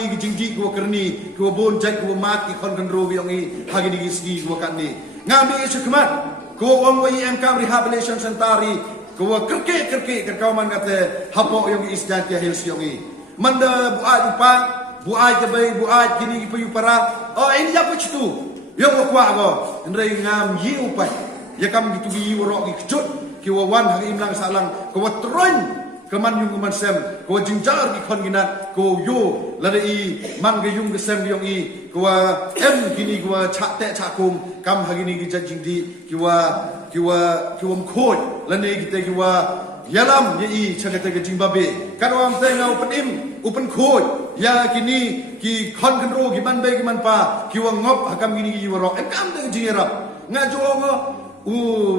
ini jingji gua kerni gua bonjak gua mat ki kon kendro yang ini hari ini segi gua kan ni ngambil sekemat gua orang IMK Rehabilitation Center gua kerke kerkauman kata hapok yang isdan ki hil siang ini manda buat upa buat kebai buat kini payu para oh ini apa itu yang gua kuat gua ndai ngam yi upa ya kam gitu gi worok gi kejut ki wawan hari imlang salang gua terun keman yung kuman sem ko jingjar ki kon ginat ko yo ladai man ge yung sem yong i ko kini ko cha te cha kum kam hagini gi jing di ki wa khoi lane gi te ki wa yalam ye i chagate ge jingbabe kanwam te ngau penim upen khoi ya kini ki kon kendro gi man be gi man pa ki wa ngop hakam gini gi waro kam te jingerap ngajo ngo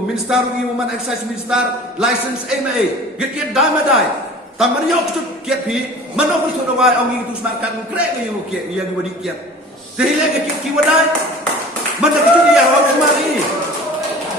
minister ugi uman excise minister license AMA gekit damadai taman yok tu kiat pi mano pun tu dawai ongi tu semakan krek ni kiat dia di wadi kiat sehingga gekit kiwadai mana kecu dia hawa semari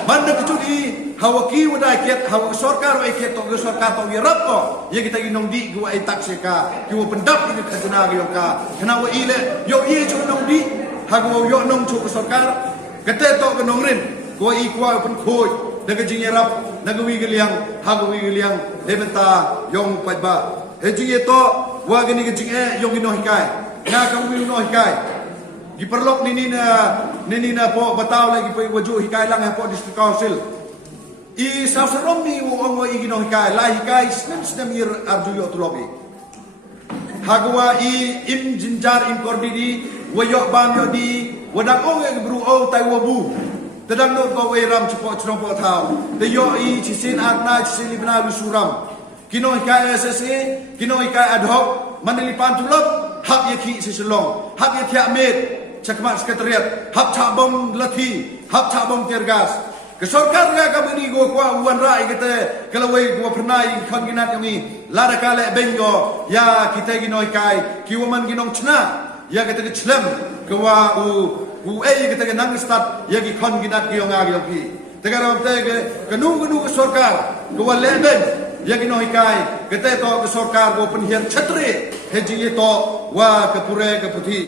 mana kecu di hawa kiwadai kiat hawa sorkar wa kiat to sorkar to yarap ko ye kita ginong di gua itak seka kiwa pendap ini khazana yo ka kena wa ile yo ye chu nong di hago yo nong chu sorkar kete to ginong rin ko ikwa pun khoi daga jingerap daga wi geliang hago wi geliang lebenta yong paiba e jinge to wa gani ge jinge yong ino hikai na ka wi ino hikai gi perlok nini na po bataw lagi pa waju hikai lang po district council i sasarom mi wo i gino hikai la hikai snem year arjuyo tulobi hagwa i im jinjar im kordidi wayo bam yo di wadang ong ge bru o tai wabu tadang no ko ram cepo cerompo tau de yo I cisin arna cisin libna bisuram kino ka SSA kino ka ad hoc mandeli pantulok hak ye ki siselong hak ye tiak met cakmat sekretariat hak cha bom lati hak cha bom tergas ke sorkar ga ka bini go kwa uan rai kete kalawai go pernai khon ginat yang ni lara kale bengo ya kita gino kai ki woman ginong chna ya kete ke chlem kwa u kita ke nang start ya ki khon ginat ki yonga ki tegaram te ke nu sorkar ko leben ya ki noi kai kete to ke sorkar go penhian chatre he ji to wa ke pure ke puthi